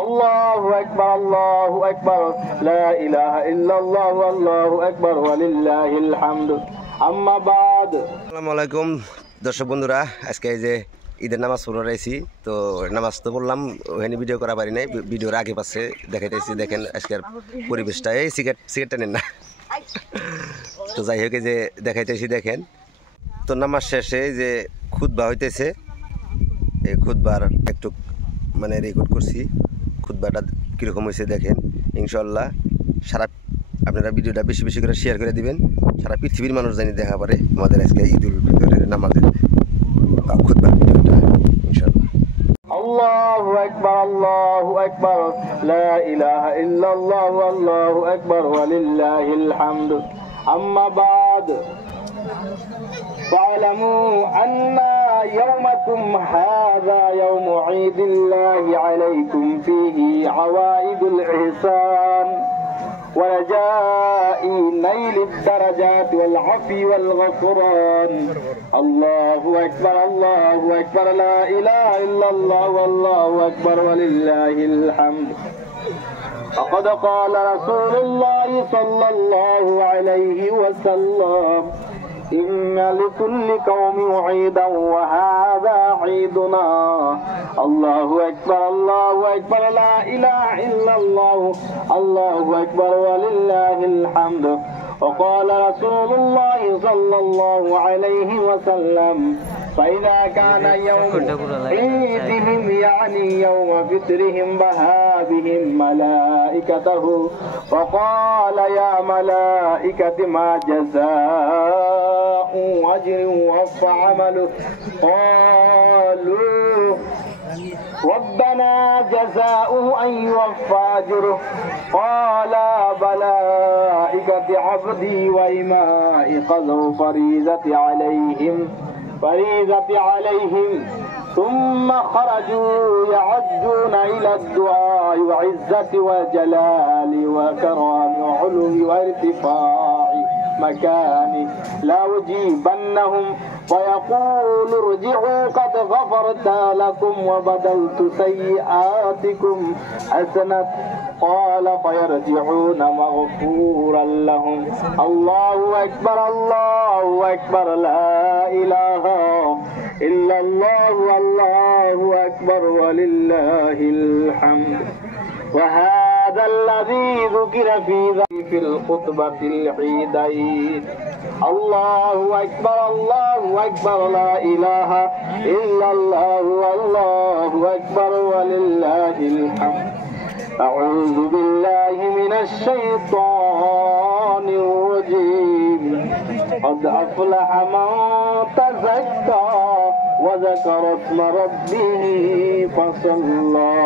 আল্লাহু আকবার, আল্লাহু আকবার, লা ইলাহা ইল্লাল্লাহ, আল্লাহু আকবার, ওয়ালিল্লাহিল হামদ। আম্মা বাদ। আসসালামু আলাইকুম দর্শক বন্ধুরা, আজকে এই যে ঈদের নামাজ পড়ে রয়েছি। তো নামাজ তো বললাম, ওখানে ভিডিও করা পারি নাই, ভিডিওর আগে পাশে দেখাইতেছি। দেখেন আজকের পরিবেশটা, এই সিগারেটটা নেন না। তো যাই হোক, এই যে দেখাইতেছি দেখেন। তো নামাজ শেষে যে খুতবা হইতেছে, এই খুতবার একটু মানে রেকর্ড করছি। খুতবাটা কীরকম হয়েছে দেখেন। ইনশাল্লাহ আপনারা ভিডিওটা বেশি বেশি করে শেয়ার করে দিবেন, সারা পৃথিবীর মানুষ জানি দেখা পারে আমাদের আজকে ঈদুল ফিতরের নামাজের খুতবা ভিডিওটা ইনশাল্লাহ। আল্লাহু আকবার, আল্লাহু আকবার, লা ইলাহা ইল্লাল্লাহ, আল্লাহু আকবার, ওয়ালিল্লাহিল হামদ। আম্মা বাদ। فاعلموا أن يومكم هذا يوم عيد الله عليكم فيه عوائد الإحسان ورجاء نيل الدرجات والعفو والغفران. الله أكبر، الله أكبر، لا إله إلا الله، والله أكبر، ولله الحمد. فقد قال رسول الله صلى الله عليه وسلم: إن لكل قوم عيدا وهذا عيدنا. الله أكبر، الله أكبر، لا إله إلا الله، الله أكبر، ولله الحمد. وقال رسول الله صلى الله عليه وسلم: فإذا كان يوم عيدهم يعني يوم فطرهم بها بهم ملائكته وقال: يا ملائكة ما جزاء أجر وفى عمله؟ قالوا: ربنا جزاؤه أن يوفى أجره. قال: ملائكة عبدي وإماء قضوا فريضة عليهم ثم خرجوا يعجون إلى الدعاء وعزة وجلال وكرام وعلو وارتفاع مكان لا أجيبنهم ويقول: ارجعوا قد غفرت لكم وبدلت سيئاتكم حسنات. قال: فيرجعون مغفورا لهم. الله أكبر، الله أكبر، لا إله إلا الله، والله أكبر، ولله الحمد. وهذا الذي ذكر في الخطبة العيدين. الله أكبر، الله أكبر، لا إله إلا الله، والله أكبر، ولله الحمد. أعوذ بالله من الشيطان الرجيم. قد أفلح من تزكى وذكر اسم ربه فصلى.